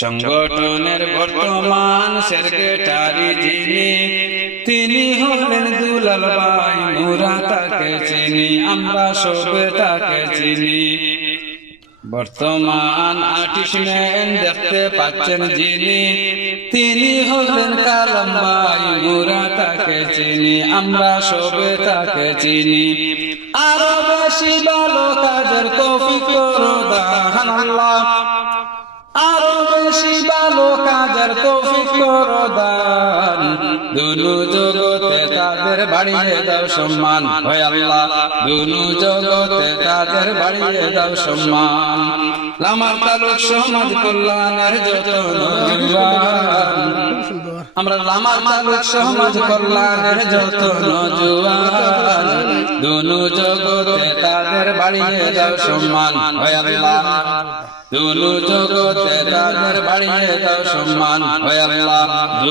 সংগঠনের বর্তমান সেক্রেটারি যিনি, তিনি হলেন দুলাল ভাই মুরা, তাকে চিনি, আমরা সবে তাকে চিনি। বর্তমান আর্টিস্টম্যান দেখতে পাচ্ছেন যিনি, তিনি হলেন কালাম ভাই মুরা, তাকে চিনি, আমরা সবে তাকে চিনি। আরও বেশি ভালো কাজের তৌফিক করো দান আল্লাহ আরও ভালো কাজের তৌফিক করো দান দুনু জগতে তাদের বাড়িয়ে দাও সম্মান। হয় আল্লাহ, দুনু জগতে তাদের বাড়িয়ে দাও সম্মান। লামার তালুক সমাজ কল্যাণের আমরা লামার সমাজ কল্যাণের দুনু জগতে বাড়িয়ে দাও সম্মান। হয় আল্লাহ দুনু জগতে তাদের বাড়িয়ে দাও সম্মান। হয় আল্লাহ